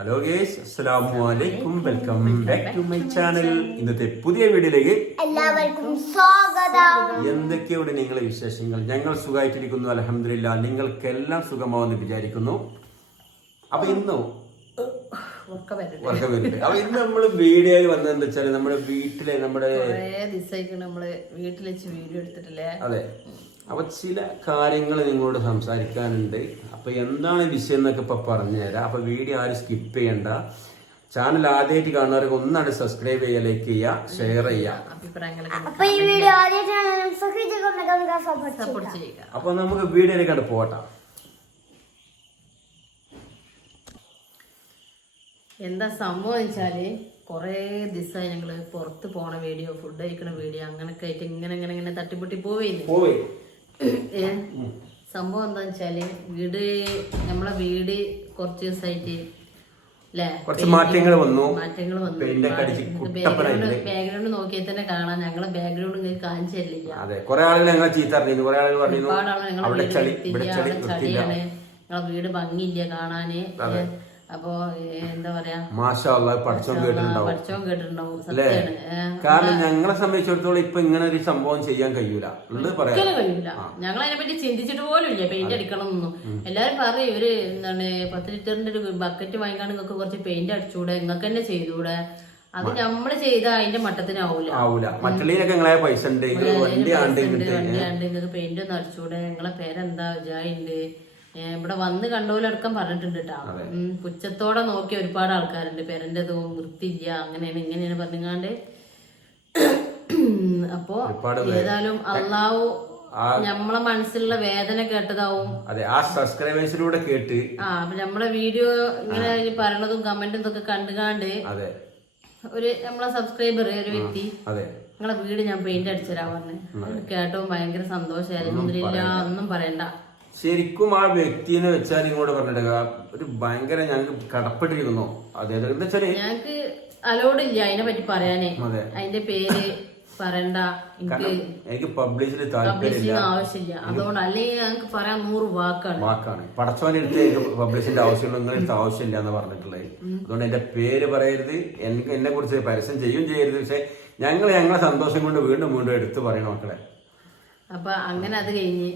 Hello guys, അസ്സലാമു അലൈക്കും. Welcome back to my channel. ഇന്നത്തെ പുതിയ വീഡിയോയിലേക്ക് എല്ലാവർക്കും സ്വാഗതം. എന്തൊക്കെയാണ് നിങ്ങളെ വിശേഷങ്ങൾ? ഞങ്ങൾ സുഖമായിട്ടിരിക്കുന്നു, അൽഹംദുലില്ലാ. നിങ്ങൾക്കെല്ലാം സുഖമാവെന്ന് വിചാരിക്കുന്നു. അപ്പൊ ഇന്ന് അപ്പൊ ഇന്ന് നമ്മള് വീഡിയോയിൽ വന്നതെന്ന് വെച്ചാല് നമ്മുടെ വീട്ടിലെ വീട്ടിൽ വെച്ച് വീഡിയോ എടുത്തിട്ടില്ലേ? അതെ. അപ്പൊ ചില കാര്യങ്ങൾ നിങ്ങളോട് സംസാരിക്കാനുണ്ട്. അപ്പൊ എന്താണ് വിഷയം എന്നൊക്കെ ഇപ്പൊ പറഞ്ഞുതരാം. അപ്പൊ വീഡിയോ ആരും സ്കിപ്പ് ചെയ്യണ്ട. ചാനൽ ആദ്യമായിട്ട് കാണുന്നവർക്ക് ഒന്നാണ് സബ്സ്ക്രൈബ് ചെയ്യുക, ലൈക്ക് ചെയ്യുക, ഷെയർ ചെയ്യുക. അപ്പൊ ഈ വീഡിയോ സപ്പോർട്ട് ചെയ്യുക. അപ്പൊ നമുക്ക് വീഡിയോയിലേക്ക് പോകട്ടെ. എന്താ സംഭവം വെച്ചാല് കൊറേ ദിവസമായി ഞങ്ങള് പുറത്ത് പോണ വീഡിയോ, ഫുഡ് കഴിക്കണ വീഡിയോ അങ്ങനൊക്കെ ആയിട്ട് ഇങ്ങനെ തട്ടിപ്പൊട്ടി പോയി. സംഭവം എന്താന്ന് വെച്ചാല് നമ്മളെ വീട് കുറച്ച് ദിവസമായിട്ട് മാറ്റങ്ങൾ വന്നു. ബാക്ക്ഗ്രൗണ്ട് നോക്കിയാൽ തന്നെ കാണാം. ഞങ്ങളെ ബാക്ക്ഗ്രൗണ്ട് നിങ്ങൾക്ക് കാണിച്ചു തരില്ല. ഒരുപാട് ആള് ഞങ്ങളെ ചളിയാണ്, ഞങ്ങളെ വീട് ഭംഗിയില്ല കാണാന്. അപ്പൊ എന്താ പറയാ, പഠിച്ചോൻ കേട്ടിട്ടുണ്ടാവും. കാരണം ഞങ്ങളെ സംബന്ധിച്ചിടത്തോളം ഇപ്പൊ ഇങ്ങനെ ഒരു സംഭവം ചെയ്യാൻ കഴിയൂല. ഞങ്ങൾ അതിനെ പറ്റി ചിന്തിച്ചിട്ട് പോലും ഇല്ല പെയിന്റ് അടിക്കണം എന്നൊന്നും. എല്ലാരും പറയും ഒരു 10 ലിറ്ററിന്റെ ഒരു ബക്കറ്റ് വാങ്ങിക്കാണ്ട് നിങ്ങൾക്ക് കുറച്ച് പെയിന്റ് അടിച്ചൂടെ, നിങ്ങൾക്ക് തന്നെ ചെയ്തൂടെ. അത് നമ്മള് ചെയ്ത അതിന്റെ മട്ടത്തിനാവൂല. പൈസ നിങ്ങൾക്ക് പെയിന്റ് ഒന്നും അടിച്ചൂടെ, നിങ്ങളെ പേരെന്താ ജായിണ്ട്, ഇവിടെ വന്ന് കണ്ടോലടക്കം പറഞ്ഞിട്ടുണ്ട് കേട്ടോ. പുച്ഛത്തോടെ നോക്കിയ ഒരുപാട് ആൾക്കാരുണ്ട്. പേരൻ്റെതും വൃത്തിയില്ല, അങ്ങനെയാണ് ഇങ്ങനെയാണ് പറഞ്ഞാണ്ട്. അപ്പൊ ഏതായാലും അള്ളാഹു നമ്മളെ മനസ്സിലുള്ള വേദന കേട്ടതാവും. സബ്സ്ക്രൈബേഴ്സിലൂടെ കേട്ട് അപ്പൊ നമ്മളെ വീഡിയോ ഇങ്ങനെ പറയണതും കമന്റും ഇതൊക്കെ കണ്ടുകാണ്ട് ഒരു നമ്മളെ സബ്സ്ക്രൈബർ ഒരു വ്യക്തി നിങ്ങളെ വീട് ഞാൻ പെയിന്റ് അടിച്ചുതരാൻ പറഞ്ഞു. കേട്ടോ ഭയങ്കര സന്തോഷമായിരുന്നു. ഒന്നും പറയണ്ട. ശരിക്കും ആ വ്യക്തിനെ വെച്ചാൽ ഇങ്ങോട്ട് പറഞ്ഞിട്ട് ഒരു ഭയങ്കര ഞങ്ങൾക്ക് കടപ്പെട്ടിരിക്കുന്നു. അതായത് എന്താ വെച്ചാല് ഞങ്ങക്ക് അലോഡില്ല അതിനെ പറ്റി പറയാനേ. അതിന്റെ പേര് പറയണ്ട, എനിക്ക് പബ്ലിഷിന് താല്പര്യമില്ല, ആവശ്യമില്ല. അതുകൊണ്ട് അല്ലെങ്കിൽ ഞങ്ങൾക്ക് പറയാൻ 100 വാക്കാണ്. പടച്ചോന്റെ അടുത്ത് പബ്ലിഷിന്റെ ആവശ്യമുള്ള നിങ്ങളുടെ ആവശ്യമില്ല എന്ന് പറഞ്ഞിട്ടുള്ളത്. അതുകൊണ്ട് എന്റെ പേര് പറയരുത്, എന്നെ കുറിച്ച് പരസ്യം ചെയ്യരുത്. പക്ഷെ ഞങ്ങളെ സന്തോഷം കൊണ്ട് വീണ്ടും എടുത്തു പറയണം മക്കളെ. അപ്പൊ അങ്ങനെ അത് കഴിഞ്ഞ്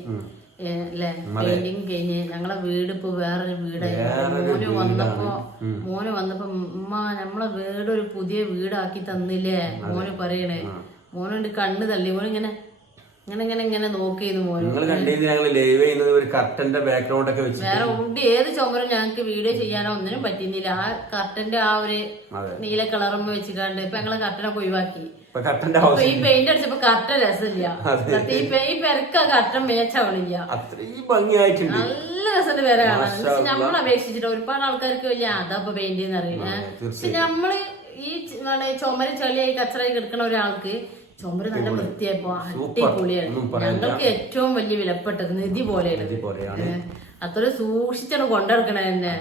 പെയിന്റിങ് കഴിഞ്ഞ് ഞങ്ങളെ വീട് ഇപ്പൊ വേറൊരു വീടായി. മോന് വന്നപ്പോ ഉമ്മ നമ്മളെ വീട് ഒരു പുതിയ വീടാക്കി തന്നില്ലേ മോന് പറയണേ. മോനുണ്ട് കണ്ണ് തള്ളി. മോനിങ്ങനെ ഇങ്ങനെ നോക്കിയത് മോന്. വേറെ ഉണ്ട് ഏത് ചുമരും ഞങ്ങക്ക് വീഡിയോ ചെയ്യാനോ ഒന്നിനും പറ്റുന്നില്ല. ആ കർട്ടന്റെ ആ ഒരു നീല കളറുമ്പോ വെച്ചിക്കാണ്ട് ഇപ്പൊ ഞങ്ങളെ കർട്ടനൊക്കെ ഒഴിവാക്കി. ഈ പെയിന്റ് അടിച്ചപ്പോ കർട്ടൻ രസമില്ല. ഈ പെരക്ക കർട്ടൻ മേച്ചാവണില്ല. നല്ല രസത്തിന്റെ പേര കാണാൻ. നമ്മളെ അപേക്ഷിച്ചിട്ട് ഒരുപാട് ആൾക്കാർക്ക് വലിയ അതപ്പൊ പെയിന്റ് എന്ന് അറിയില്ല. പക്ഷെ നമ്മള് ഈ ചുമര് ചളിയായി കച്ചറായി കിടക്കണ ഒരാൾക്ക് ചുമര് നല്ല വൃത്തിയായപ്പോ അടിപൊളിയാണ്. ഞങ്ങൾക്ക് ഏറ്റവും വലിയ വിലപ്പെട്ടത് നിധി പോലെയാണ്. അത്ര സൂക്ഷിച്ചാണ് കൊണ്ടിറക്കണ തന്നെ.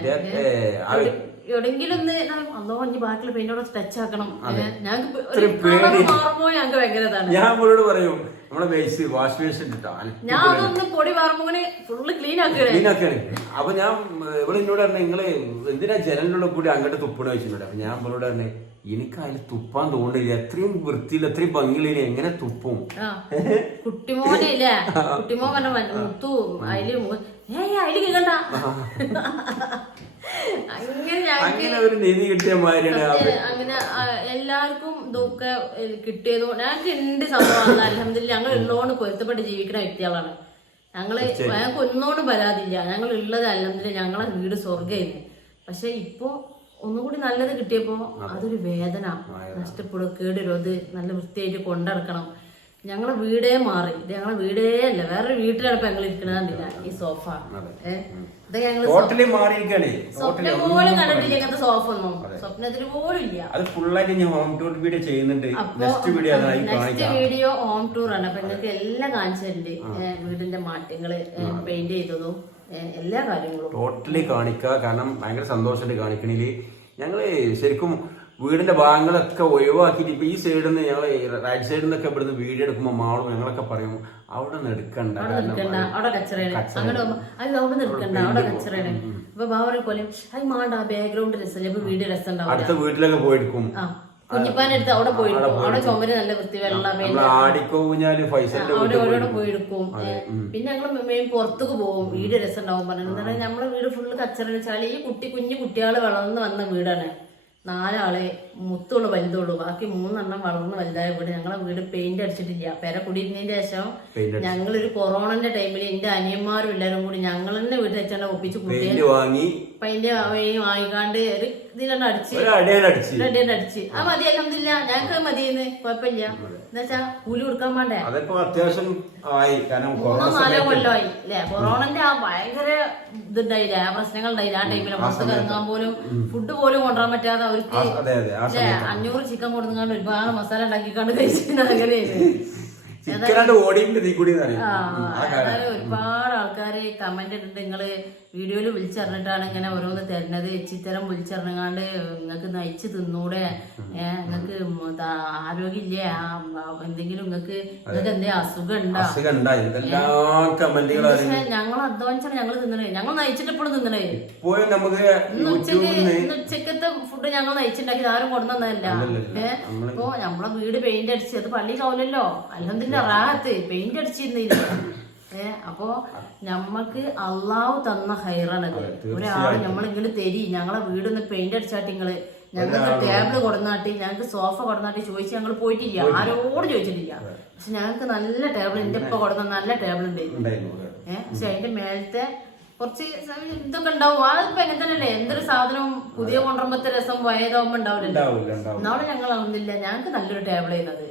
എവിടെങ്കിലും ഒന്ന് അതോ ഇനി ബാക്കിയുള്ള പെയിന്റോടെ ടച്ച് ആക്കണം. ഞങ്ങൾക്ക് മാറുമ്പോ ഞങ്ങൾക്ക് ഭയങ്കര ഇതാണ്. ഞാൻ അതൊന്ന് പൊടി മാറുമ്പോ ഫുള്ള് ക്ലീൻ ആക്കുകയാണ്. അപ്പൊ ഞാൻ ഇവിടെ എന്നോട് പറഞ്ഞ നിങ്ങള് എന്തിനാ ജനലിനുള്ള കൂടി അങ്ങോട്ട് തുപ്പണ വെച്ചിട്ടുണ്ട്. അപ്പൊ ഞാൻ ഇവളോട് പറഞ്ഞേ എനിക്ക് അതിൽ തുപ്പാൻ തോന്നില്ല, എത്രയും വൃത്തിയിൽ എത്രയും ഭംഗിയില്ല, എങ്ങനെ തുപ്പും? കുട്ടിമോനെ ഇല്ലേ, കുട്ടിമോൻ പറഞ്ഞ മുത്തു അതില് കേൾക്കണ്ട. അങ്ങനെ ഒരു നിധി കിട്ടിയ മാതിരിയാണ്. അങ്ങനെ എല്ലാവർക്കും ഇതൊക്കെ കിട്ടിയത് ഞങ്ങൾക്ക് ഉണ്ട് സംഭവം. അൽഹംദുലില്ലാ ഞങ്ങൾ ഉള്ളോണ്ട് പൊരുത്തപ്പെട്ട് ജീവിക്കുന്ന വ്യക്തികളാണ്. ഞങ്ങൾക്ക് ഒന്നോടും പരാതില്ല. ഞങ്ങൾ ഉള്ളത് അൽഹംദുലില്ലാ ഞങ്ങളെ വീട് സ്വർഗ്ഗമായിരുന്നു. പക്ഷെ ഇപ്പൊ ഒന്നുകൂടി നല്ലത് കിട്ടിയപ്പോ അതൊരു വേദന. നഷ്ടപ്പെടും, കേടുവരും. അത് നല്ല വൃത്തിയായിട്ട് കൊണ്ടിറക്കണം. ഞങ്ങളെ വീടേ മാറി. ഇത് ഞങ്ങളെ വീടേ അല്ല, വേറൊരു വീട്ടിലാണ് ഇപ്പൊ ഞങ്ങൾ ഇരിക്കണതില്ല. ഈ സോഫ സ്വപ്നം പോലും കണ്ടിട്ടില്ല. ഇങ്ങനത്തെ സോഫ ഒന്നും സ്വപ്നത്തിന് പോലും ഇല്ല. നെക്സ്റ്റ് വീഡിയോ ഹോം ടൂർ ആണ്. അപ്പൊ നിങ്ങൾക്ക് എല്ലാം കാണിച്ചിട്ടുണ്ട്. വീടിന്റെ മാറ്റങ്ങള്, പെയിന്റ് ചെയ്തതും എല്ലാ കാര്യങ്ങളും ടോട്ടലി കാണിക്കുക. കാരണം ഭയങ്കര സന്തോഷമായിട്ട് കാണിക്കണില് ഞങ്ങള് ശരിക്കും വീടിന്റെ ഭാഗങ്ങളൊക്കെ ഒഴിവാക്കിയിട്ട് ഇപ്പൊ ഈ സൈഡിൽ നിന്ന് ഞങ്ങൾ റൈറ്റ് സൈഡിൽ നിന്നൊക്കെ ഇവിടുന്ന് വീഡിയോ എടുക്കുമ്പോൾ മാളും ഞങ്ങളൊക്കെ പറയും അവിടെ നിന്ന് എടുക്കണ്ട അവിടെ കച്ചറയാണ് അങ്ങോട്ട് അത് അവിടെ നിൽക്കണ്ട അവിടെ കച്ചറയാണ് ഇപ്പൊ ബാബറെ പോലെ അത് മാണ്ട ബാക്ക്ഗ്രൗണ്ട് രസമല്ലേ ഇപ്പൊ വീഡിയോ രസം ഉണ്ടാവും അടുത്ത വീട്ടിലൊക്കെ പോയെടുക്കും കുഞ്ഞിപ്പാനടുത്ത് അവിടെ പോയെടുക്കും അവിടെ ചുമര് നല്ല വൃത്തി വെള്ളം അവിടെ പോയെടുക്കും പിന്നെ ഞങ്ങള് മെയിൻ പുറത്തേക്ക് പോകും വീട് രസം ഉണ്ടാവും പറഞ്ഞു നമ്മളെ വീട് ഫുള്ള് കച്ചറ വെച്ചാൽ ഈ കുഞ്ഞു കുട്ടികള് വളർന്ന് വന്ന വീടാണ് 4 ആള് മുത്തുള്ളൂ വലുതുള്ളൂ ബാക്കി 3 എണ്ണം വളർന്ന് വലുതായ വീട് ഞങ്ങളെ വീട് പെയിന്റ് അടിച്ചിട്ടില്ല പെര കുടിയിരുന്നതിന്റെ ശേഷം ഞങ്ങളൊരു കൊറോണന്റെ ടൈമിൽ എന്റെ അനിയന്മാരും എല്ലാരും കൂടി ഞങ്ങൾ തന്നെ വീട്ടിൽ വെച്ചാണ്ട് ഒപ്പിച്ച് കുട്ടിയെ പെയിന്റ് വാങ്ങിക്കാണ്ട് ഒരു ഇതിലാണ് അടിച്ച് ആ മതി അല്ലെന്നില്ല ഞങ്ങൾക്ക് മതിയെന്ന് കുഴപ്പമില്ല എന്നുവെച്ചാ കൂലി കൊടുക്കാൻ വേണ്ടേ 3-4 കൊല്ലമായി അല്ലെ കൊറോണന്റെ ആ ഭയങ്കര ഇതുണ്ടായില്ല ആ പ്രശ്നങ്ങൾ ഉണ്ടായില്ല ആ ടൈമില് പുറത്ത് ഇറങ്ങാൻ പോലും ഫുഡ് പോലും കൊണ്ടുവരാൻ പറ്റാതെ അവർക്ക് 500 ചിക്കൻ കൊടുക്കാണ്ട് ഒരുപാട് മസാല ഉണ്ടാക്കിക്കാണ്ട് കഴിച്ചിട്ടുണ്ട് അങ്ങനെയായിരുന്നു ഒരുപാട് ആൾക്കാര് കമന്റ് ഇട്ടിട്ട് നിങ്ങള് വീഡിയോയില് വിളിച്ചറിഞ്ഞിട്ടാണ് ഇങ്ങനെ ഓരോന്ന് തരുന്നത് ചിത്തരം വിളിച്ചറിഞ്ഞാണ്ട് നിങ്ങക്ക് നയിച്ച് തിന്നൂടെ നിങ്ങക്ക് ആരോഗ്യമില്ലേ എന്തെങ്കിലും നിങ്ങക്ക് എന്തെങ്കിലും അസുഖം ഞങ്ങൾ അധ്വാനിച്ചാണ് ഞങ്ങൾ തിന്നണേ ഞങ്ങൾ നയിച്ചിട്ട് എപ്പോഴും തിന്നണേ ഉച്ചക്കത്തെ ഫുഡ് ഞങ്ങൾ നയിച്ചുണ്ടാക്കി ആരും കൊണ്ടുവന്നതല്ല ഇപ്പൊ നമ്മളെ വീട് പെയിന്റ് അടിച്ച് അത് പള്ളി കൗലല്ലോ അല്ലെന്തിന്റെ റാഹത്ത് പെയിന്റ് അടിച്ചിരുന്നില്ല അപ്പൊ നമ്മക്ക് അള്ളാഹു തന്ന ഹൈറാണത് ഒരാള് നമ്മളിങ്ങനെ തരി ഞങ്ങളെ വീടൊന്ന് പെയിന്റ് അടിച്ചാട്ടി നിങ്ങള് ഞങ്ങൾക്ക് ടേബിള് കൊടുന്നാട്ടി ഞങ്ങൾക്ക് സോഫ കൊടുന്നാട്ടി ചോദിച്ച് ഞങ്ങൾ പോയിട്ടില്ല ആരോട് ചോദിച്ചിട്ടില്ല പക്ഷെ ഞങ്ങൾക്ക് നല്ല ടേബിൾ എന്റെ ഇപ്പൊ കൊടുന്ന നല്ല ടേബിൾ ഉണ്ടായിരുന്നു പക്ഷെ അതിന്റെ മേലത്തെ കുറച്ച് ഇതൊക്കെ ഉണ്ടാവും അതിപ്പോ എങ്ങനെ തന്നെയല്ലേ എന്തൊരു സാധനവും പുതിയ കൊണ്ടുവരുമ്പത്തെ രസം വയതാവുമ്പോ ഉണ്ടാവില്ലല്ലോ നാളെ ഞങ്ങൾ അറിഞ്ഞില്ല ഞങ്ങൾക്ക് നല്ലൊരു ടേബിൾ ചെയ്യുന്നത്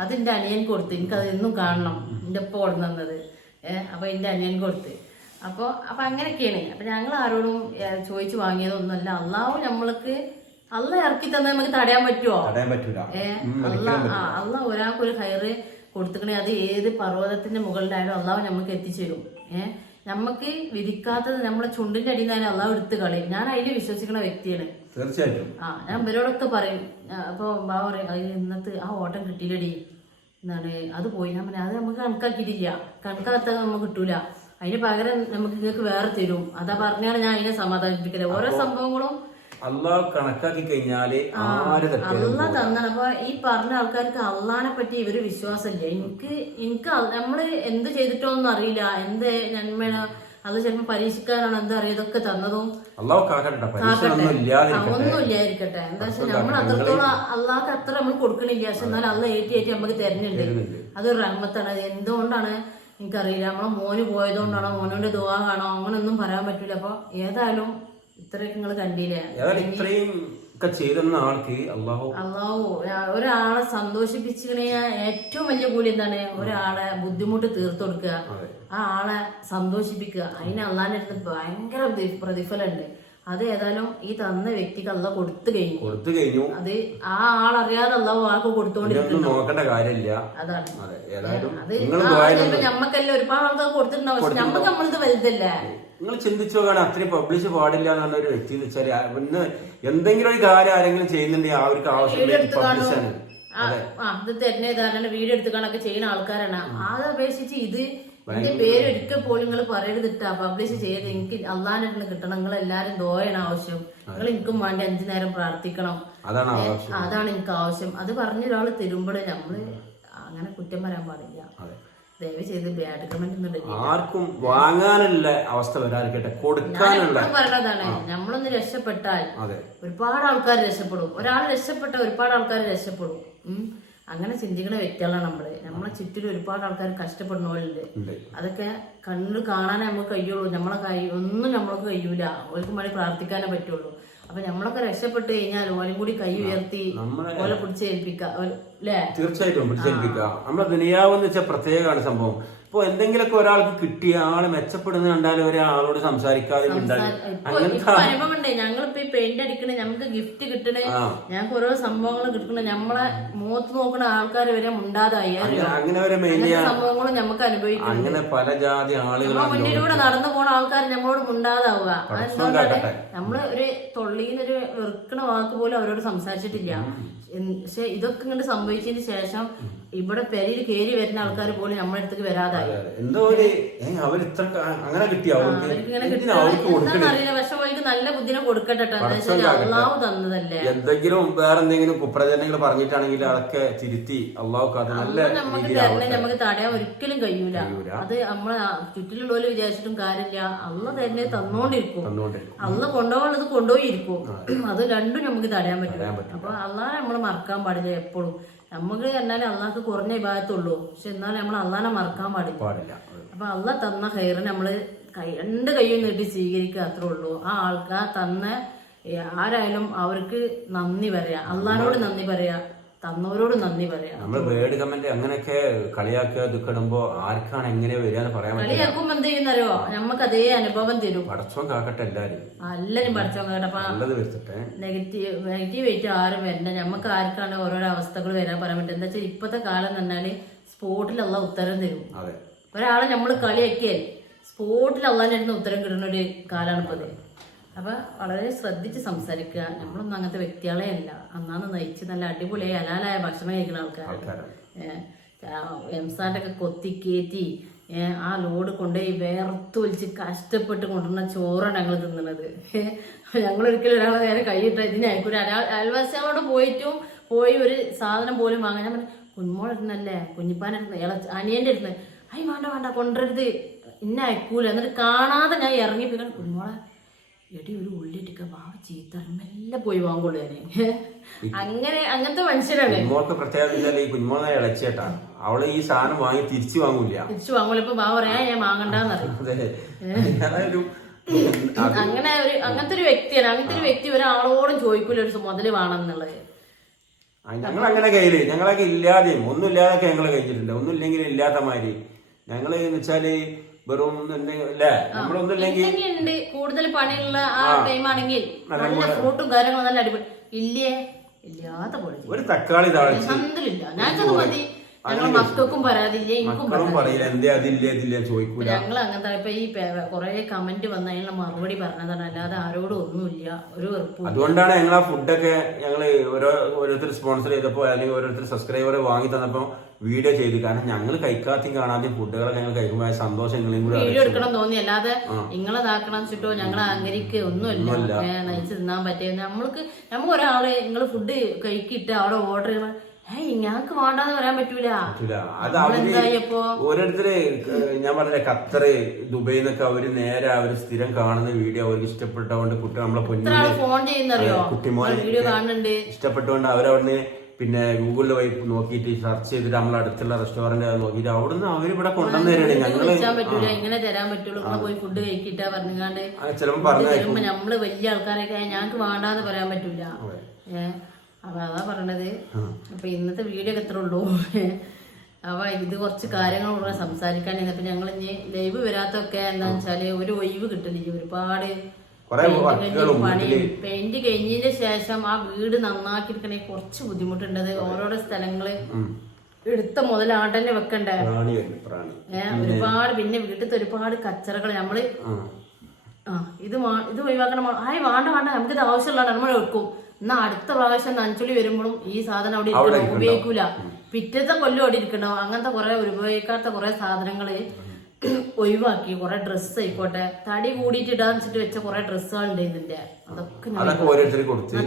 അത് എന്റെ അനിയൻ കൊടുത്ത് എനിക്കത് എന്നും കാണണം എന്റെ ഒപ്പം കൊടുന്നത് അപ്പൊ എന്റെ അനിയൻ കൊടുത്ത് അപ്പൊ അങ്ങനെയൊക്കെയാണ് അപ്പൊ ഞങ്ങൾ ആരോടും ചോദിച്ചു വാങ്ങിയതൊന്നുമല്ല അള്ളാഹു നമ്മൾക്ക് അള്ള ഇറക്കി തന്നെ നമുക്ക് തടയാൻ പറ്റുമോ അള്ള ഒരാൾക്കൊരു ഹയറ് കൊടുത്തിക്കണേ അത് ഏത് പർവ്വതത്തിന്റെ മുകളിലായാലും അള്ളാഹു നമുക്ക് എത്തിച്ചേരും നമുക്ക് വിധിക്കാത്തത് നമ്മളെ ചുണ്ടിന്റെ അടിയിൽ നിന്ന് അള്ളാഹു എടുത്ത് കളയും ഞാൻ അതിൽ വിശ്വസിക്കുന്ന വ്യക്തിയാണ് തീർച്ചയായിട്ടും ഞാൻ ഇവരോടൊക്കെ പറയും അപ്പൊ ബാബ പറയും അതിൽ ഇന്നത്തെ ആ ഓട്ടം കിട്ടിയില്ലടി എന്താണ് അത് പോയി ഞാൻ പറഞ്ഞ അത് നമുക്ക് കണക്കാക്കിയിട്ടില്ല കണക്കാക്കാത്ത നമുക്ക് കിട്ടൂല അതിന് പകരം നമുക്ക് നിങ്ങൾക്ക് വേറെ തരും അതാ പറഞ്ഞാണ് ഞാൻ അതിനെ സമാധാനിപ്പിക്കല് ഓരോ സംഭവങ്ങളും അള്ളാഹ് കണക്കാക്കി കഴിഞ്ഞാല് അള്ളാഹ് തന്നാണ് അപ്പൊ ഈ പറഞ്ഞ ആൾക്കാർക്ക് അള്ളാഹിനെ പറ്റി ഇവര് വിശ്വാസമില്ല എനിക്ക് നമ്മള് എന്ത് ചെയ്തിട്ടോന്നും അറിയില്ല എന്ത് നന്മയാണ് അത് ചിലപ്പോ പരീക്ഷിക്കാനാണ് എന്താ അറിയാം ഇതൊക്കെ തന്നതും ഒന്നും ഇല്ലായിരിക്കട്ടെ എന്താ വെച്ചാൽ നമ്മൾ അത്രത്തോളം അള്ളാഹ്ക്ക് അത്ര നമ്മൾ കൊടുക്കണില്ല പക്ഷെ എന്നാലും അള്ള ഏറ്റി നമുക്ക് തരുന്നുണ്ട് അതൊരു റഹ്മത്താണ് എന്തുകൊണ്ടാണ് എനിക്കറിയില്ല നമ്മളെ മോന് പോയതുകൊണ്ടാണോ മോനോന്റെ ദുആ കാണോ അങ്ങനൊന്നും പറയാൻ പറ്റൂല അപ്പൊ ഏതായാലും ഇത്രയൊക്കെ നിങ്ങൾ കണ്ടില്ലേ ഇത്രയും ആൾക്ക് അള്ളാഹു ഒരാളെ സന്തോഷിപ്പിച്ചിങ്ങനെ ഏറ്റവും വലിയ കൂലി എന്താണ് ഒരാളെ ബുദ്ധിമുട്ട് തീർത്തു കൊടുക്കുക ആ ആളെ സന്തോഷിപ്പിക്കുക അതിന് അള്ളാന്റെ അടുത്ത് ഭയങ്കര പ്രതിഫലം ഉണ്ട് അത് ഏതായാലും ഈ തന്ന വ്യക്തിക്ക് അള്ള കൊടുത്തു കഴിഞ്ഞു അത് ആ ആളറിയാതെ അള്ളാഹു ആൾക്ക് കൊടുത്തോണ്ടിരിക്കുന്നു അതാണ് അത് ഞമ്മക്കെല്ലാം ഒരുപാട് ആൾക്കാർ കൊടുത്തിട്ടുണ്ടാവും പക്ഷെ നമ്മക്ക് നമ്മളിത് വലുതല്ലേ നിങ്ങൾ ചിന്തിച്ചു നോക്കുകയാണ് അത്രയും പബ്ലിഷ് പാടില്ല എന്നുള്ള ഒരു വ്യക്തി എന്ന് വെച്ചാൽ ഇന്ന് എന്തെങ്കിലും ഒരു കാര്യം ആരെങ്കിലും ചെയ്യുന്നുണ്ടെങ്കിൽ അവർക്ക് ആവശ്യം പബ്ലിഷാണ് ഇത് തന്നെ വീഡിയോ എടുത്തുകാണൊക്കെ ചെയ്യുന്ന ആൾക്കാരാണ് അത് അപേക്ഷിച്ച് ഇത് എന്റെ പേര് ഒരിക്കൽ പോലും നിങ്ങൾ പറയരുതിട്ടാ പബ്ലിഷ് ചെയ്ത് എനിക്ക് അള്ളാന്റെ അടുത്ത് കിട്ടണം നിങ്ങൾ എല്ലാരും ദോയാണ് ആവശ്യം നിങ്ങൾ എനിക്കും വേണ്ടി 5 നേരം പ്രാർത്ഥിക്കണം അതാണ് എനിക്ക് ആവശ്യം അത് പറഞ്ഞ ഒരാള് തരുമ്പോൾ നമ്മള് അങ്ങനെ കുറ്റം പറയാൻ പാടില്ല ആർക്കും വാങ്ങാനുള്ള അവസ്ഥ വരാതിരിക്കട്ടെ കൊടുക്കാനുള്ള പറഞ്ഞതാണ് നമ്മളൊന്ന് രക്ഷപ്പെട്ടാൽ ഒരുപാട് ആൾക്കാർ രക്ഷപ്പെടും ഒരാൾ രക്ഷപ്പെട്ട ഒരുപാട് ആൾക്കാർ രക്ഷപ്പെടും അങ്ങനെ ചിന്തിക്കുന്ന വ്യക്തികളാണ് നമ്മളെ ചുറ്റിലും ഒരുപാട് ആൾക്കാർ കഷ്ടപ്പെടുന്നവരുണ്ട് അതൊക്കെ കണ്ണിൽ കാണാനേ നമുക്ക് കഴിയുള്ളൂ നമ്മളെ ഒന്നും നമ്മൾക്ക് കഴിയൂല ഓർക്ക് വേണ്ടി പ്രാർത്ഥിക്കാനേ പറ്റുള്ളൂ അപ്പൊ നമ്മളൊക്കെ രക്ഷപ്പെട്ട് കഴിഞ്ഞാൽ ഓലും കൂടി കൈ ഉയർത്തി ഓലെ പിടിച്ചേൽപ്പിക്കുക തീർച്ചയായിട്ടും പിടിച്ചേൽപ്പിക്കുക നമ്മുടെ ദുനിയാവെന്ന് വെച്ചാൽ പ്രത്യേകമാണ് സംഭവം ഇപ്പൊ എന്തെങ്കിലുമൊക്കെ ഒരാൾക്ക് കിട്ടിയ ആള് മെച്ചപ്പെടുന്ന കണ്ടാലും ഒരാളോട് സംസാരിക്കാതെ ഇപ്പൊ അനുഭവം ഉണ്ടേ. ഞങ്ങളിപ്പോ ഈ പെയിന്റ് അടിക്കണേ, നമുക്ക് ഗിഫ്റ്റ് കിട്ടണേ, ഞങ്ങൾക്ക് ഓരോ സംഭവങ്ങൾ കിട്ടണേ, നമ്മളെ മുഖത്ത് നോക്കുന്ന ആൾക്കാർ വരെ മുണ്ടാതായി അങ്ങനെ സംഭവങ്ങളും നമുക്ക് അനുഭവിക്കും. അങ്ങനെ പല ജാതി ആളുകൾ മുന്നിലൂടെ നടന്നു പോണ ആൾക്കാർ നമ്മളോട് മുണ്ടാതാവുക. അതെന്തുകൊണ്ടാണ്? നമ്മള് ഒരു തൊള്ളിന്നൊരു വെറുക്കണ വാക്ക് പോലും അവരോട് സംസാരിച്ചിട്ടില്ല. പക്ഷെ ഇതൊക്കെ ഇങ്ങോട്ട് സംഭവിച്ചതിന് ശേഷം ഇവിടെ പെരയിൽ കയറി വരുന്ന ആൾക്കാർ പോലും നമ്മുടെ അടുത്തേക്ക് വരാതായി. അറിയില്ല. പക്ഷെ അവർക്ക് നല്ല ബുദ്ധിനെ കൊടുക്കട്ടെ. അള്ളാഹു തന്നതല്ലേ. എന്തെങ്കിലും വേറെ എന്തെങ്കിലും കുപ്രചരണങ്ങൾ പറഞ്ഞിട്ടാണെങ്കിൽ അതൊക്കെ തിരുത്തി അള്ളാഹു നമുക്ക് തരണേ. നമുക്ക് തടയാൻ ഒരിക്കലും കഴിയൂല. അത് നമ്മളെ ചുറ്റിലുള്ളവര് വിചാരിച്ചിട്ടും കാര്യമില്ല. അള്ള തന്നെ തന്നോണ്ടിരിക്കും. അള്ള കൊണ്ടുപോകുന്നത് കൊണ്ടുപോയിരിക്കും. അത് രണ്ടും നമുക്ക് തടയാൻ പറ്റും. അപ്പൊ അള്ളാഹെ നമ്മൾ മറക്കാൻ പാടില്ല എപ്പോഴും. നമുക്ക് എന്നാലും അള്ളാഹ്ക്ക് കുറഞ്ഞ വിഭാഗത്തുള്ളൂ. പക്ഷെ എന്നാലും നമ്മൾ അള്ളാഹിനെ മറക്കാൻ പാടില്ല. അപ്പൊ അള്ളാഹ് തന്ന ഹൈറ് നമ്മള് രണ്ട് കൈയും നീട്ടി സ്വീകരിക്കുക, അത്രേ ഉള്ളൂ. ആ ആൾക്കാർ തന്ന ആരായാലും അവർക്ക് നന്ദി പറയാ, അള്ളാഹിനോട് നന്ദി പറയാ, തന്നവരോട് നന്ദി പറയാം. നമ്മൾ വേർഡ് കമന്റ് അങ്ങനെയൊക്കെ കളിയാക്കുക ദുഃഖിടുമ്പോ ആർക്കാണ് എങ്ങനെ വരികയെന്ന് പറയാൻ പറ്റില്ല. കളിയാക്കുമ്പോ എന്ത് ചെയ്യുന്നറിയോ, നമുക്ക് അതേ അനുഭവം തരും. പടച്ചോൻ കാക്കട്ടെ എല്ലാരും പഠിച്ചോൻ കാക്കട്ടെ. അപ്പൊ നെഗറ്റീവായിട്ട് ആരും വരണ്ട. നമുക്ക് ആർക്കാണ് ഓരോരോ അവസ്ഥകൾ വരാൻ പറയാൻ പറ്റും. എന്താ വെച്ചാൽ ഇപ്പത്തെ കാലം എന്ന് പറഞ്ഞാല് സ്പോട്ടിലുള്ള ഉത്തരം തരും. ഒരാളെ നമ്മള് കളിയാക്കിയാൽ സ്പോട്ടിൽ അള്ളാന്റെ അടുത്ത് ഉത്തരം കിട്ടുന്ന ഒരു കാലാണ് ഇപ്പൊ അത്. അപ്പൊ വളരെ ശ്രദ്ധിച്ച് സംസാരിക്കുക. നമ്മളൊന്നും അങ്ങനത്തെ വ്യക്തികളെ അല്ല. അന്നാന്ന് നയിച്ച് നല്ല അടിപൊളിയായി ഹലാലായ ഭക്ഷണം കഴിക്കുന്ന ആൾക്കാർ. എംസാന്റെ ഒക്കെ കൊത്തിക്കേറ്റി ആ ലോഡ് കൊണ്ടുപോയി വേർത്തൊലിച്ച് കഷ്ടപ്പെട്ട് കൊണ്ടുവന്ന ചോറാണ് ഞങ്ങൾ തിന്നുന്നത്. ഞങ്ങളൊരിക്കലും ഒരാളെ നേരെ കൈയിട്ട ഇതിനായിക്കൂല. അയൽവാസികളോട് പോയി ഒരു സാധനം പോലും വാങ്ങാൻ. ഞാൻ പറഞ്ഞു, കുഞ്ഞുമോളിരുന്നല്ലേ, കുഞ്ഞിപ്പാനിരുന്ന്, അനിയന്റെ ഇരുന്ന്, അയ്യ വേണ്ട കൊണ്ടുവരുത്, ഇന്ന അയക്കൂല. എന്നിട്ട് കാണാതെ ഞാൻ ഇറങ്ങിപ്പോയി. കുഞ്ഞുമോളെ എടി ഒരു ഉള്ളിട്ടൊക്കെ വാവ ചീത്ത മെല്ലെ പോയി വാങ്ങുള്ളൂ ഞാന്. അങ്ങനത്തെ മനുഷ്യരാണ്. കുഞ്ഞുമോൾക്ക് പ്രത്യേകത ഈ കുഞ്ഞുമോളെ ഇളച്ചേട്ടാ, അവള് ഈ സാധനം വാങ്ങി തിരിച്ചു വാങ്ങൂല. ഇപ്പൊ ബാവ പറയാ ഞാൻ വാങ്ങണ്ടെന്നറിയാം. അങ്ങനത്തെ ഒരു വ്യക്തിയാണ്. അങ്ങനത്തെ ഒരു വ്യക്തി ഒരാളോടും ചോദിക്കൂല ഒരു മുതല് വേണമെന്നുള്ളത്. ഞങ്ങൾ അങ്ങനെ കയ്യില് ഞങ്ങളൊക്കെ ഇല്ലാതെയും ഒന്നും ഇല്ലാതൊക്കെ ഞങ്ങള് കഴിഞ്ഞിട്ടുണ്ട്. ഒന്നും ഇല്ലെങ്കിലും ഇല്ലാത്ത മാതിരി ഞങ്ങള് എന്ന് വെച്ചാല് വെറും നമ്മളൊന്നുമില്ലെങ്കിൽ കൂടുതൽ പണിയുള്ള ആ ടൈം ആണെങ്കിൽ നല്ല ഫ്രൂട്ടും കാര്യങ്ങളും നല്ല അടിപൊളി. ഇല്ലാത്ത പോലെ ഒരു തക്കാളി അൽഹംദുലില്ലാ. ഞാൻ മതി. ഞങ്ങൾ മക്കൾക്കും പരാതിയില്ല, എനിക്കും ഞങ്ങൾ അങ്ങനത്തെ. ഇപ്പൊ ഈ കൊറേ കമന്റ് വന്ന അതിനുള്ള മറുപടി പറഞ്ഞതാണ്, അല്ലാതെ ആരോടും ഒന്നുമില്ല, ഒരു വെറുപ്പും. അതുകൊണ്ടാണ് ഞങ്ങൾ ആ ഫുഡൊക്കെ ഞങ്ങള് ഓരോരുത്തർ സ്പോൺസർ ചെയ്തപ്പോ അല്ലെങ്കിൽ ഓരോരുത്തർ സബ്സ്ക്രൈബർ വാങ്ങി തന്നപ്പോ വീഡിയോ ചെയ്തു. കാരണം ഞങ്ങൾ കഴിക്കാത്തയും കാണാതെയും ഫുഡുകളൊക്കെ ഞങ്ങൾ കഴിക്കുമ്പോൾ സന്തോഷം വീഡിയോ എടുക്കണം തോന്നി. അല്ലാതെ നിങ്ങളതാക്കണം വെച്ചിട്ടോ ഞങ്ങൾ അങ്കരിക്ക് ഒന്നുമില്ല. നയിച്ച് തിന്നാൻ പറ്റിയ നമുക്ക് ഒരാള് നിങ്ങൾ ഫുഡ് കഴിക്കിട്ട് അവിടെ ഓർഡർ ചെയ്യുമ്പോ ഞങ്ങക്ക് വേണ്ടാന്ന് പറയാൻ പറ്റൂല. ഓരോരുത്തര് ഞാൻ പറഞ്ഞ ഖത്തറ് ദുബൈ എന്നൊക്കെ അവര് നേരെ അവര് സ്ഥിരം കാണുന്ന വീഡിയോ അവർക്ക് ഇഷ്ടപ്പെട്ടോണ്ട് കുട്ടി നമ്മളെ ഫോൺ ചെയ്യുന്നറിയോ, വീഡിയോ കാണുന്നുണ്ട് ഇഷ്ടപ്പെട്ടുകൊണ്ട് അവരവിടുന്ന് പിന്നെ ഗൂഗിളിൽ പോയി നോക്കിയിട്ട് സെർച്ച് ചെയ്തിട്ട് നമ്മളെ അടുത്തുള്ള റെസ്റ്റോറന്റ് നോക്കിയിട്ട് അവിടുന്ന് അവരിവിടെ കൊണ്ടുവന്ന് തരുന്നത്. പറ്റൂല, ഇങ്ങനെ തരാൻ പറ്റുള്ളൂ, പോയി ഫുഡ് കഴിക്കിട്ടാ പറഞ്ഞാണ്ട് ചിലപ്പോ പറഞ്ഞു നമ്മള് വലിയ ആൾക്കാരൊക്കെ ഞങ്ങക്ക് വേണ്ടാന്ന് പറയാൻ പറ്റൂല. അപ്പൊ അതാ പറഞ്ഞത്. അപ്പൊ ഇന്നത്തെ വീഡിയോ എത്ര ഉള്ളൂ. അപ്പൊ ഇത് കുറച്ച് കാര്യങ്ങൾ കൂടെ സംസാരിക്കാൻ. അപ്പൊ ഞങ്ങൾ ഇനി ലൈവ് വരാത്തൊക്കെ എന്താന്ന് വെച്ചാല് ഒരു ഒഴിവ് കിട്ടലില്ല. ഒരുപാട് പണി പെയിന്റ് കഴിഞ്ഞതിന് ശേഷം ആ വീട് നന്നാക്കി എടുക്കണേ കുറച്ച് ബുദ്ധിമുട്ടുണ്ടത്. ഓരോരോ സ്ഥലങ്ങള് എടുത്ത മുതലാട്ടന്നെ വെക്കണ്ടേ, ഒരുപാട്. പിന്നെ വീട്ടിലത്തെ ഒരുപാട് കച്ചറകൾ നമ്മള് ഇത് ഒഴിവാക്കണം. വേണ്ട നമുക്കിത് ആവശ്യമുള്ളതാണ് നമ്മൾ വെക്കും. എന്നാ അടുത്ത പ്രാവശ്യം നനച്ചുള്ളി വരുമ്പോഴും ഈ സാധനം അവിടെ ഉപയോഗിക്കൂല. പിറ്റത്തെ കൊല്ലം അവിടെ ഇരിക്കണോ. അങ്ങനത്തെ കുറെ ഉപയോഗിക്കാത്ത കുറെ സാധനങ്ങള് ഒഴിവാക്കി. കുറെ ഡ്രസ്സ് ആയിക്കോട്ടെ, തടി കൂടിയിട്ട് ഇടാൻ വെച്ചിട്ട് വെച്ച കുറെ ഡ്രസ്സുകളുണ്ട് ഇതിന്റെ. അതൊക്കെ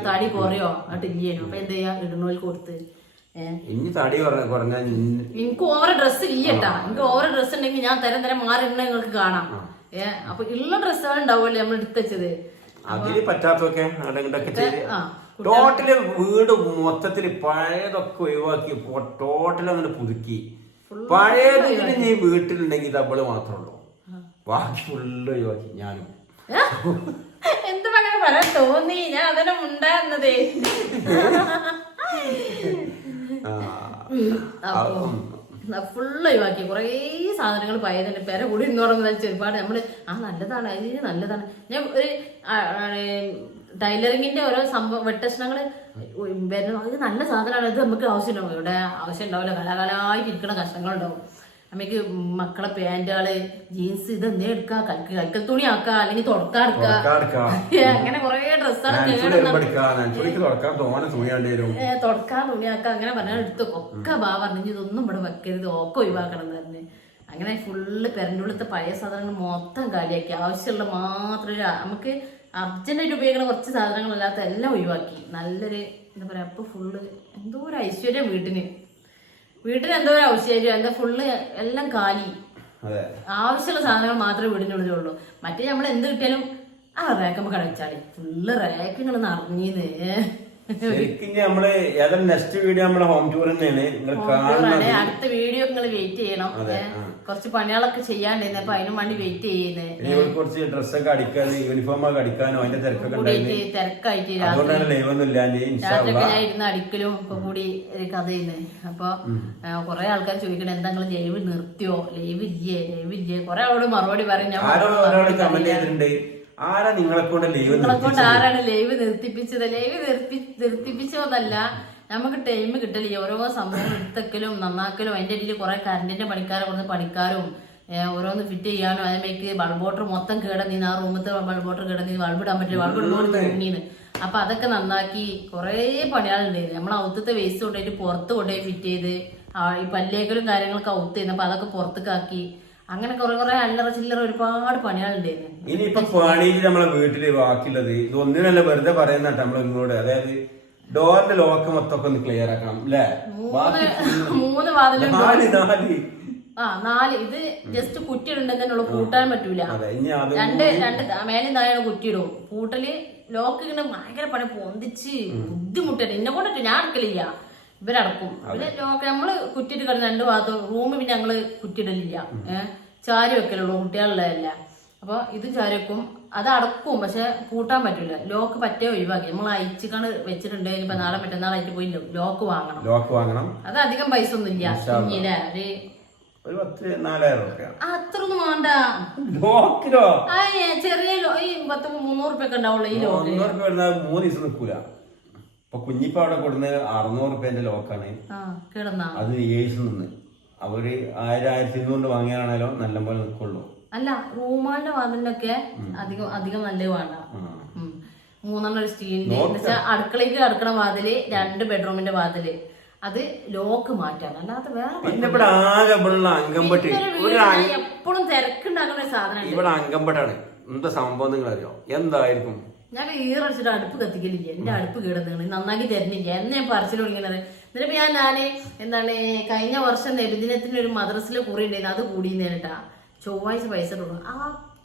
തടി കുറയോ ആട്ടില്ലേനോ. അപ്പൊ എന്ത് ചെയ്യാ, ഇടുന്നോൾക്ക് കൊടുത്ത്. എനിക്ക് ഓവർ ഡ്രസ്സ് ഇല്ലട്ടാ. എനിക്ക് ഓവർ ഡ്രസ്സ് ഉണ്ടെങ്കിൽ ഞാൻ തരം മാറിണ്ട നിങ്ങൾക്ക് കാണാം. അപ്പൊ ഉള്ള ഡ്രസ്സുകൾ ഉണ്ടാവുമല്ലേ നമ്മൾ എടുത്തുവെച്ചത്. അതില് പറ്റാത്തൊക്കെ ടോട്ടല് വീട് മൊത്തത്തില് പഴയതൊക്കെ ഒഴിവാക്കി ടോട്ടൽ അങ്ങനെ പുതുക്കി. പഴയത് നീ വീട്ടിലുണ്ടെങ്കിൽ തബിള് മാത്രമേ ഉള്ളൂ, ബാക്കി ഫുള്ള് ഒഴിവാക്കി. ഞാനും എന്ത് പറയാൻ തോന്നി, ഞാൻ അതിനെ ഉണ്ടായിരുന്നതേ. ഫുള്ള് ഒഴിവാക്കി. കുറേ സാധനങ്ങൾ പയതുണ്ട്. പെര കൂടി എന്ന് പറയുന്നത് ഒരുപാട് നമ്മള് നല്ലതാണ് അത് നല്ലതാണ്. ഞാൻ ഒരു ടൈലറിങ്ങിന്റെ ഓരോ സംഭവം വെട്ടക്ഷണങ്ങള് വരുന്നത് അത് നല്ല സാധനമാണ്, ഇത് നമുക്ക് ആവശ്യമുണ്ടാവും. ഇവിടെ ആവശ്യം ഉണ്ടാവില്ല, കലാകാലമായിട്ട് ഇരിക്കണ കഷ്ണങ്ങളുണ്ടാവും. നമുക്ക് മക്കളെ പാന്റുകള് ജീൻസ് ഇത് എന്തേ എടുക്കാം, കൈക്കൽ തുണി ആക്കുക, അല്ലെങ്കിൽ തുടക്കാടുക്കുക, അങ്ങനെ കൊറേ ഡ്രസ്സാണ് തുടക്കാൻ തുണിയാക്കുക അങ്ങനെ പറഞ്ഞാൽ എടുത്തു ഒക്കെ പറഞ്ഞു ഇതൊന്നും ഇവിടെ വെക്കരുത്, ഒക്കെ ഒഴിവാക്കണം എന്ന് പറഞ്ഞ് അങ്ങനെ ഫുള്ള് പെരണ്ടുള്ളത്തെ പഴയ സാധനങ്ങൾ മൊത്തം കാലിയാക്കി. ആവശ്യമുള്ള മാത്രം നമുക്ക് അർജന്റായിട്ട് ഉപയോഗിക്കുന്ന കുറച്ച് സാധനങ്ങളല്ലാത്ത എല്ലാം ഒഴിവാക്കി. നല്ലൊരു എന്താ പറയാ, അപ്പൊ ഫുള്ള് എന്തോ ഒരു ഐശ്വര്യം വീട്ടിന് എന്തോ ഒരു ഐശ്വര്യം, എന്താ ഫുള്ള് എല്ലാം കാലി. ആവശ്യമുള്ള സാധനങ്ങൾ മാത്രമേ വീടിനുള്ളിൽ ഉള്ളൂ. മറ്റേ നമ്മൾ എന്ത് കിട്ടിയാലും റേക്കമ്മ കടച്ചാളി ഫുള്ള് റേക്കങ്ങൾ നിറഞ്ഞീന്ന്. നമ്മള് നെക്സ്റ്റ് വീഡിയോ നമ്മുടെ ഹോം ടൂർ തന്നെയാണ്. അടുത്ത വീഡിയോ നിങ്ങൾ വെയിറ്റ് ചെയ്യണം. കുറച്ച് പണികളൊക്കെ ചെയ്യാണ്ടായിരുന്നു, അപ്പൊ അതിനും വേണ്ടി വെയിറ്റ് ചെയ്യുന്നത്. കുറച്ച് ഡ്രസ്സൊക്കെ അടിക്കാൻ, യൂണിഫോം ഒക്കെ അടിക്കാനോ അതിന്റെ തിരക്കായിട്ട് ഞാൻ ഇരുന്ന് അടിക്കലും ഇപ്പൊ കൂടി ഒരു കഥ ചെയ്യുന്നത്. അപ്പൊ കൊറേ ആൾക്കാർ ചോദിക്കണേ എന്താ നിങ്ങൾ ലൈവ് നിർത്തിയോ, ലൈവ് ഇല്ലേ കൊറേ ആളോട് മറുപടി പറയും. ആരാ നിങ്ങളെ കൊണ്ട് ആരാണ് ലൈവ് നിർത്തിപ്പിച്ചത്? ലൈവ് നിർത്തിപ്പിച്ചതല്ല, നമുക്ക് ടൈം കിട്ടലില്ല. ഓരോ സംഭവം എടുത്തക്കലും നന്നാക്കലും അതിന്റെ ഇടയിൽ കുറെ കറണ്ടിന്റെ പണിക്കാരെ കൊടുത്ത് പണിക്കാരും ഓരോന്ന് ഫിറ്റ് ചെയ്യാനും അതിലേക്ക് ബൾബ് വാട്ടർ മൊത്തം കേടന്നീന്ന്, ആ റൂമത്തെ ബൾബ് വാട്ടർ കേടന്നീന്ന്, ബൾബ് ഇടാൻ പറ്റില്ല, ബൾബ് ഇടുന്നോണ്ട് തോന്നിന്ന്. അപ്പൊ അതൊക്കെ നന്നാക്കി കുറെ പണികളുണ്ടായിരുന്നു. നമ്മൾ ഔത്തത്തെ വേസ്റ്റ് കൊണ്ടുപോയിട്ട് പുറത്ത് കൊണ്ടുപോയി ഫിറ്റ് ചെയ്ത് ഈ പല്ലേക്കലും കാര്യങ്ങളൊക്കെ ഔത്ത് ചെയ്യുന്നു. അപ്പൊ അതൊക്കെ പുറത്തേക്കാക്കി അങ്ങനെ കുറെ അല്ലറ ചില്ലറ ഒരുപാട് പണികളുണ്ടായിരുന്നു. ഇനിയിപ്പൊ പണിയിൽ നമ്മളെ വീട്ടില് ബാക്കിയുള്ളത് ഇത് ഒന്നിനല്ല വെറുതെ പറയുന്ന നമ്മള് ഇങ്ങോട്ട്, അതായത് ഡോറിന്റെ ലോക്ക് മൊത്തം ഒന്ന് ക്ലിയർ ആക്കണം അല്ലേ? 3 വാതിലും 4 ഇത് ജസ്റ്റ് കുറ്റിയിടുണ്ടെന്നുള്ളൂ, പൂട്ടാൻ പറ്റൂല. രണ്ട് മേലെ താഴെ കുറ്റിയിടും. പൂട്ടല് ലോക്ക് ഇങ്ങനെ ഭയങ്കര പണി പൊന്തിച്ച് ബുദ്ധിമുട്ടാണ്. എന്നെ കൊണ്ടിട്ട് ഞാൻ അടുക്കലില്ല, ഇവരടക്കും. പിന്നെ നമ്മള് കുറ്റിട്ട് കിടന്ന് 2 ഭാഗത്ത് റൂമ് പിന്നെ ഞങ്ങള് കുറ്റിയിടലില്ല, ചാരി വെക്കലുള്ളൂ കുട്ടികളുള്ളതല്ല. അപ്പൊ ഇത് ചാരി വെക്കും, അത് അടക്കും, പക്ഷെ പൂട്ടാൻ പറ്റൂല. ലോക്ക് പറ്റേ ഒഴിവാക്കി. നമ്മൾ അയച്ചിക്കാണ് വെച്ചിട്ടുണ്ട്. ഇനിയിപ്പോ നാളെ മറ്റന്നാളായിട്ട് പോയി ലോക്ക് വാങ്ങണം. അത് അധികം പൈസ ഒന്നും ഇല്ല, അത്രയൊന്നും വേണ്ട. ചെറിയ ഈ 300 റുപ്യ ഒക്കെ ഉണ്ടാവുള്ളൂ ഈ ലോക്ക്. 3 ദിവസം നിൽക്കൂല. ഇപ്പൊ കുഞ്ഞിപ്പ അവിടെ കൊടുക്കുന്ന 600 റുപ്യന്റെ ലോക്കാണ്, അത് ഏഴ്സ് നിന്ന് അവര് 1000-1200 വാങ്ങിയാണല്ലോ നല്ലപോലെ നിൽക്കുള്ളൂ. അല്ല റൂമാളിന്റെ വാതിലിനൊക്കെ അധികം നല്ല വേണ്ട. 3 സ്റ്റീലിന്റെ അടുക്കളയ്ക്ക് കിടക്കണ വാതില്, 2 ബെഡ്റൂമിന്റെ വാതില്, അത് ലോക്ക് മാറ്റാണ്. അല്ലാതെ എപ്പോഴും തിരക്കുണ്ടാക്കുന്ന ഒരു സാധനം ഇവിടെ അങ്കമ്പട്ടാണ്. എന്താ സംഭവം നിങ്ങൾ അറിയോ? എന്തായിരിക്കും? ഞാൻ ഈറടിച്ചിട്ട് അടുപ്പ് കത്തിക്കലില്ല. എന്റെ അടുപ്പ് കേടുന്നതാണ്, നന്നാക്കി തരുന്നില്ല എന്ന് ഞാൻ പറച്ചിൽ തുടങ്ങിയത്. എന്നിട്ട് ഞാന് എന്താണ് കഴിഞ്ഞ വർഷം നബിദിനത്തിന് ഒരു മദ്രസിലെ കുറി ഉണ്ടായിരുന്നു, അത് കൂടിയിരുന്നേട്ടാ. ചൊവ്വാഴ്ച പൈസ കൊടുക്കും. ആ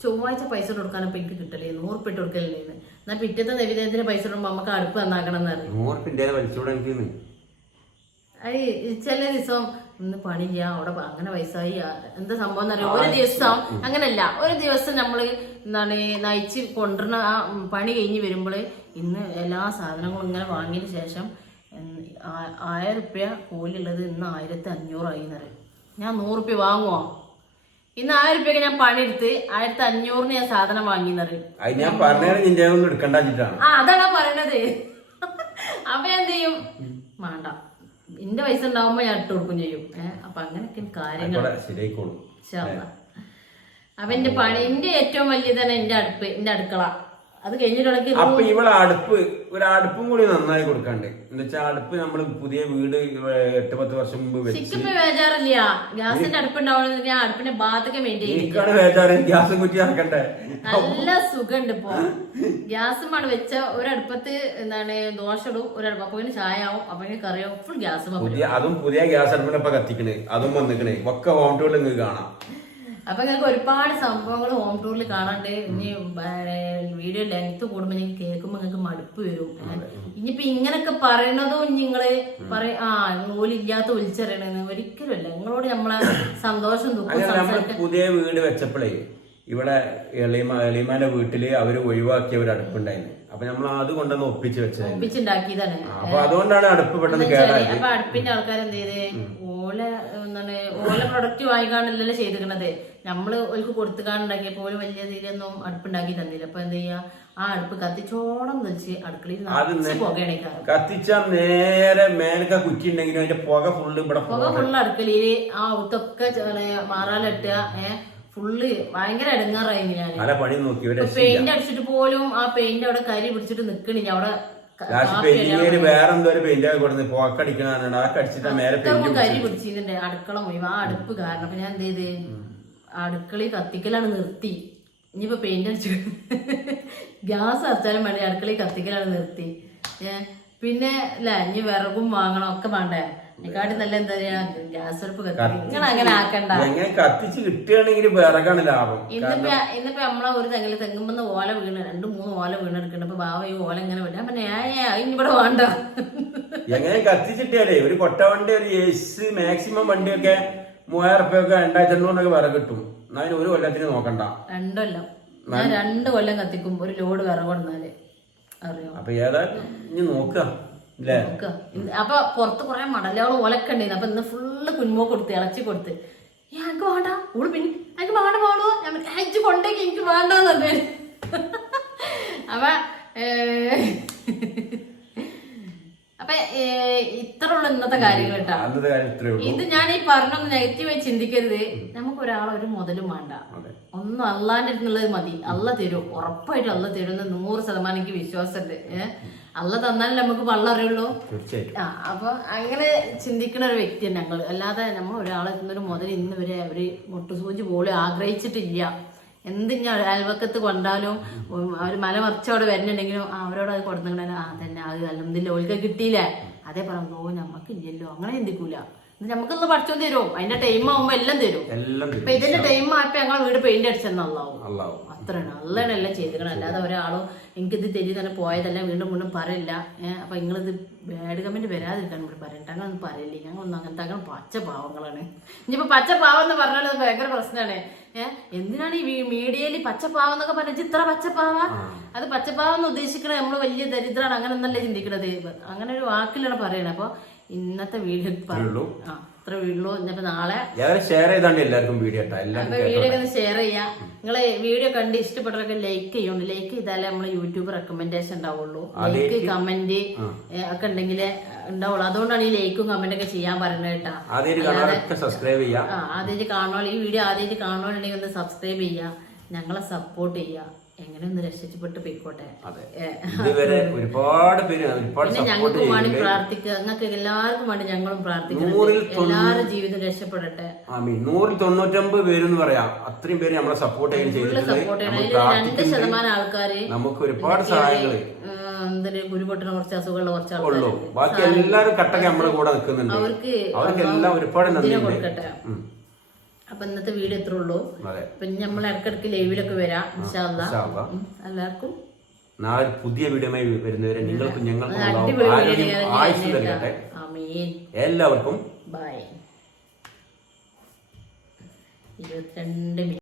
ചൊവ്വാഴ്ച പൈസ കൊടുക്കാനപ്പോ എനിക്ക് കിട്ടലേ 100 റുപ്യ കൊടുക്കലുണ്ടായിരുന്നു. എന്നാൽ പിറ്റത്തെ നബിദിനത്തിന് പൈസ കൊടുക്കുമ്പോ നമുക്ക് അടുപ്പ് നന്നാക്കണം എന്നറിയാം. അത് ചില ദിവസം ഇന്ന് പണിയില്ല അവിടെ അങ്ങനെ വയസ്സായി എന്താ സംഭവം എന്നറിയാം. ഒരു ദിവസം അങ്ങനല്ല, ഒരു ദിവസം നമ്മള് എന്താണ് നയിച്ച് കൊണ്ടുവരുന്ന ആ പണി കഴിഞ്ഞ് വരുമ്പോൾ ഇന്ന് എല്ലാ സാധനങ്ങളും ഇങ്ങനെ വാങ്ങിയതിന് ശേഷം 1000 റുപ്യ കൂലിയുള്ളത് ഇന്ന് 1500 ആയി എന്നറിയാം. ഞാൻ 100 റുപ്യ വാങ്ങുമോ? ഇന്ന് 1000 റുപ്യക്ക് ഞാൻ പണിയെടുത്ത് 1500 ഞാൻ സാധനം വാങ്ങിന്നറിയും. അതാണ് പറയണത്. അപ്പൊ എന്ത് ചെയ്യും? വേണ്ട, എന്റെ പൈസ ഉണ്ടാവുമ്പോ ഞാൻ ഇട്ട് കൊടുക്കും ചെയ്യും. അപ്പൊ അങ്ങനെയൊക്കെ കാര്യങ്ങൾ. അപ്പൊ എന്റെ ഏറ്റവും വലിയതാണ് എന്റെ അടുക്കള. അത് കഴിഞ്ഞിട്ടുണ്ടെങ്കിൽ അപ്പൊ ഇവിടെ അടുപ്പും കൂടി നന്നായി കൊടുക്കണ്ടേ? എന്നുവെച്ചാൽ അടുപ്പ് നമ്മള് പുതിയ വീട് 8-10 വർഷം മുമ്പ് വെച്ചിട്ട് ബേജാറില്ല. ഗ്യാസിന്റെ അടുപ്പുണ്ടാവണമെങ്കിൽ ഞാൻ അടുപ്പിന്റെ ഭാഗത്തൊക്കെ മെയിൻറ്റെയിൻ ഗ്യാസും കുറ്റി ആക്കണ്ടേ? നല്ല സുഖമുണ്ട് ഇപ്പൊ. ഗ്യാസുമാണ് വെച്ച ഒരടുപ്പത്ത് എന്താണ് ദോശ ഇടും, ഒരടുപ്പ് അപ്പൊ ചായ ആവും, അപ്പൊ കറിയാവും, ഫുൾ ഗ്യാസ്. അതും പുതിയ ഗ്യാസ് അടുപ്പിനൊപ്പം കത്തിക്കണേ, അതും വന്നിക്കണേ, ഒക്കെ ഹോം ടൂറിൽ നിങ്ങൾക്ക് കാണാം. അപ്പൊ ഞങ്ങൾക്ക് ഒരുപാട് സംഭവങ്ങൾ ഹോം ടൂറിൽ കാണാണ്ട്. ഇനി വീഡിയോ ലെങ്ത് കൂടുമ്പോ നിങ്ങൾക്ക് കേൾക്കുമ്പോ നിങ്ങൾക്ക് മടുപ്പ് വരും. ഇനിയിപ്പൊ ഇങ്ങനൊക്കെ പറയണതും നിങ്ങള് ഓലില്ലാത്ത ഒലിച്ചറിയണെന്ന് ഒരിക്കലും അല്ല. നിങ്ങളോട് നമ്മളെ സന്തോഷം ദുഃഖം. പുതിയ വീട് വെച്ചപ്പോഴേ ഇവിടെ എളിമാന്റെ വീട്ടില് അവര് ഒഴിവാക്കിയ ഒരു അടുപ്പുണ്ടായിരുന്നു. അപ്പൊ നമ്മൾ അത് കൊണ്ടൊന്ന് ഒപ്പിച്ചുണ്ടാക്കിയതാണ്. അപ്പൊ അതുകൊണ്ടാണ് അടുപ്പ് പെട്ടെന്ന് കേടായത്. അപ്പൊ അടുപ്പിന്റെ ആൾക്കാർ എന്ത് ചെയ്ത് എന്താണ് ഓല പ്രൊഡക്റ്റ് വാങ്ങിക്കാണ്ടല്ലോ ചെയ്തിരിക്കണത്. നമ്മള് ഓൾക്ക് കൊടുത്തുകാണ്ടുണ്ടാക്കിയപ്പോൾ ഓല് വലിയ രീതിയിലൊന്നും അടുപ്പുണ്ടാക്കി തന്നില്ല. അപ്പൊ എന്താ ചെയ്യാ, ആ അടുപ്പ് കത്തിച്ചോളം വെച്ച് അടുക്കളയിൽ പുകയാണ്. കത്തിച്ചാ നേരെ മേലൊക്കെ കുറ്റി ഉണ്ടെങ്കിലും അതിന്റെ പുക ഫുള്ള് ഇവിടെ പുക ഫുള്ള് അടുക്കളയില് ആ ഊത്തൊക്കെ മാറാലിട്ടുക. ഫുള്ള് ഭയങ്കര ഇടങ്ങാറായി ഞാൻ. പെയിന്റ് അടിച്ചിട്ട് പോലും ആ പെയിന്റ് അവിടെ കരി പിടിച്ചിട്ട് നിക്കണില്ല. അവിടെ വേറെന്തോ ഒരു പെയിന്റ് കൊടുത്ത് പോക്കടിക്കണ കരി പിടിച്ചിട്ടുണ്ട് അടുക്കള മുഴുവൻ ആ അടുപ്പ് കാരണം. അപ്പൊ ഞാൻ എന്ത് ചെയ്ത് അടുക്കളയിൽ കത്തിക്കലാണ് നിർത്തി. ഇനിയിപ്പോ പെയിന്റ് അടിച്ചു ഗ്യാസ് അടച്ചാലും വേണ്ടി അടുക്കളയിൽ കത്തിക്കലാണ് നിർത്തി. പിന്നെ അല്ല ഇനി വിറകും വാങ്ങണം ഒക്കെ വേണ്ടേ. അതിനെക്കാട്ടി നല്ല എന്താ പറയാ ഗ്യാസ് അടുപ്പ് നിങ്ങൾ അങ്ങനെ ആക്കണ്ട. കത്തിച്ച് കിട്ടുകയാണെങ്കിൽ വിറകാണ് ലാഭം. ഇന്നിപ്പോ നമ്മളെ ഒരു തെങ്ങുമ്പോ ഓല വീണ് 2-3 ഓല വീണെടുക്കണ്ട. അപ്പൊ ബാവ ഈ ഓല ഇങ്ങനെ വിടാൻ പിന്നെ ഇനി ഇവിടെ വേണ്ട. എങ്ങനെ കത്തിച്ചിട്ടാലേ ഒരു കൊട്ട വണ്ടി ഒരു എസ് മാക്സിമം വണ്ടിയൊക്കെ 3000 റുപ്യൊക്കെ 2500 വിറക് കിട്ടും. അതിന് ഒരു കൊല്ലത്തിന് നോക്കണ്ട. 2 കൊല്ലം ഞാൻ 2 കൊല്ലം കത്തിക്കും ഒരു ലോഡ് വിറക് കൊടുന്നാല് അറിയോ. അപ്പൊ ഏതാ ഇനി നോക്കുക. അപ്പൊ പുറത്ത് കുറെ മടലോളം ഓലൊക്കെ ഉണ്ടായിരുന്നു. അപ്പൊ ഇന്ന് ഫുള്ള് കുഞ്ഞുമോ കൊടുത്ത് ഇളച്ചി കൊടുത്ത് എനിക്ക് വേണ്ട ഓള് പിന്നെ എനിക്ക് വേണ്ട പാടോ ഞാൻ അയച്ചു കൊണ്ടേക്ക് എനിക്ക് വേണ്ടെന്നു. അപ്പൊ അപ്പൊ ഇത്ര ഉള്ള ഇന്നത്തെ കാര്യങ്ങൾ കേട്ടാ. ഇത് ഞാൻ ഈ പറഞ്ഞൊന്ന് നെഗറ്റീവായി ചിന്തിക്കരുത്. നമുക്ക് ഒരാളെ ഒരു മുതലും വേണ്ട. ഒന്നും അള്ളാന്റെ അടുത്തുള്ളത് മതി. അള്ള തരും, ഉറപ്പായിട്ടും അള്ള തരും എന്ന് 100% എനിക്ക് വിശ്വാസമുണ്ട്. അള്ള തന്നാലും നമുക്ക് വള്ളം അറിയുള്ളൂ. അപ്പൊ അങ്ങനെ ചിന്തിക്കുന്ന ഒരു വ്യക്തിയാണ് ഞങ്ങള്. അല്ലാതെ നമ്മൾ ഒരാളെ ഒരു മുതൽ ഇന്ന് വരെ അവര് മുട്ടുസൂചി പോലും ആഗ്രഹിച്ചിട്ടില്ല. എന്തിഞ്ഞ അയൽവക്കത്ത് കൊണ്ടാലും അവര് മല മറിച്ചവിടെ വരുന്നുണ്ടെങ്കിലും അവരോട് അത് കൊടുത്തിട്ടുണ്ടെങ്കിൽ തന്നെ അത് അല്ലെന്നില്ല ഓൽക്ക് കിട്ടിയില്ലേ അതേ പറഞ്ഞു. ഓ നമ്മക്കില്ലല്ലോ അങ്ങനെ ചിന്തിക്കൂല. നമുക്കൊന്ന് പഠിച്ചോ തരും. അതിന്റെ ടൈം ആവുമ്പോ എല്ലാം തരും. അപ്പൊ ഇതിന്റെ ടൈം ആയപ്പോ ഞങ്ങൾ വീട് പെയിന്റ് അടിച്ചെന്നുള്ളാവും. അത്രയാണ് നല്ലതാണ് എല്ലാം ചെയ്തിരിക്കണം. അല്ലാതെ ഒരാളും എനിക്കിത് തെരി തന്നെ പോയതല്ല വീണ്ടും വീണ്ടും പറയില്ല. അപ്പൊ നിങ്ങളിത് ബാഡ് കമന്റ് വരാതിരിക്കാൻ ഇവിടെ പറയണ്ട. ഞങ്ങളൊന്നും പറയില്ലേ. ഞങ്ങളൊന്നും അങ്ങനത്തെ അങ്ങനെ പച്ച പാവങ്ങളാണ്. ഇനിയിപ്പോ പച്ച പാവം എന്ന് പറഞ്ഞാൽ അത് ഭയങ്കര പ്രശ്നമാണ്. എന്തിനാണ് ഈ മീഡിയയിൽ പച്ചപ്പാവം എന്നൊക്കെ പറഞ്ഞ ഇത്ര പച്ചപ്പാവ? അത് പച്ചപ്പാവം എന്ന് ഉദ്ദേശിക്കണത് നമ്മള് വലിയ ദരിദ്രമാണ് അങ്ങനെ ഒന്നല്ലേ ചിന്തിക്കണത്. അങ്ങനെ ഒരു വാക്കിലാണ് പറയണത്. അപ്പൊ ഇന്നത്തെ വീഡിയോ അത്ര വീഡിയോ ഇനിയിപ്പോ നാളെ ഷെയർ ചെയ്താണ്ട് എല്ലാവർക്കും വീഡിയോ ഒക്കെ ഷെയർ ചെയ്യാം. നിങ്ങള് വീഡിയോ കണ്ട് ഇഷ്ടപ്പെട്ടവരൊക്കെ ലൈക്ക് ചെയ്യുന്നുണ്ട്. ലൈക്ക് ചെയ്താലേ നമ്മള് യൂട്യൂബ് റെക്കമെൻഡേഷൻ ഉണ്ടാവുള്ളൂ. ലൈക്ക് കമന്റ് ഒക്കെ ഉണ്ടെങ്കിലേ ഉണ്ടാവുള്ളൂ. അതുകൊണ്ടാണ് ഈ ലൈക്കും കമന്റ് ഒക്കെ ചെയ്യാൻ പറയുന്നത് കേട്ടാ. ആദ്യമായിട്ട് കാണുമ്പോൾ ഈ വീഡിയോ ആദ്യമായിട്ട് കാണുവാനുണ്ടെങ്കിൽ ഒന്ന് സബ്സ്ക്രൈബ് ചെയ്യാ, ഞങ്ങളെ സപ്പോർട്ട് ചെയ്യാ. എങ്ങനെ ഒന്ന് രക്ഷിച്ചപ്പെട്ട് പോയിക്കോട്ടെ. ഒരുപാട് പേര് പിന്നെ ഞങ്ങൾക്കും വേണ്ടി പ്രാർത്ഥിക്കുക. നിങ്ങൾക്ക് എല്ലാവർക്കും വേണ്ടി ഞങ്ങളും പ്രാർത്ഥിക്കണം. എല്ലാവരും ജീവിതം രക്ഷപ്പെടട്ടെ. 199 പേരെന്ന് പറയാം. അത്രയും പേര് നമ്മളെ സപ്പോർട്ട് ചെയ്യണം. 2% ആൾക്കാര് നമുക്ക് ഒരുപാട് സഹായങ്ങൾ കുരുപൊട്ടുന്ന കുറച്ച് അസുഖമുള്ള കുറച്ച് ആൾക്കാർ ബാക്കി എല്ലാവരും കട്ടൊക്കെ നമ്മുടെ കൂടെ നിൽക്കുന്നുണ്ട്. അവർക്കെല്ലാം ഒരുപാട് നന്ദി കൊടുക്കട്ടെ. അപ്പൊ ഇന്നത്തെ വീഡിയോ എത്ര ഉള്ളൂ. പിന്നെ നമ്മൾ ഇടക്കിടക്ക് ലൈവിലൊക്കെ വരാം. എല്ലാവർക്കും നാളെ പുതിയ വീഡിയോമായി വരുന്നവരെ നിങ്ങൾക്കും ഞങ്ങൾക്കും എല്ലാവർക്കും ബൈ. 22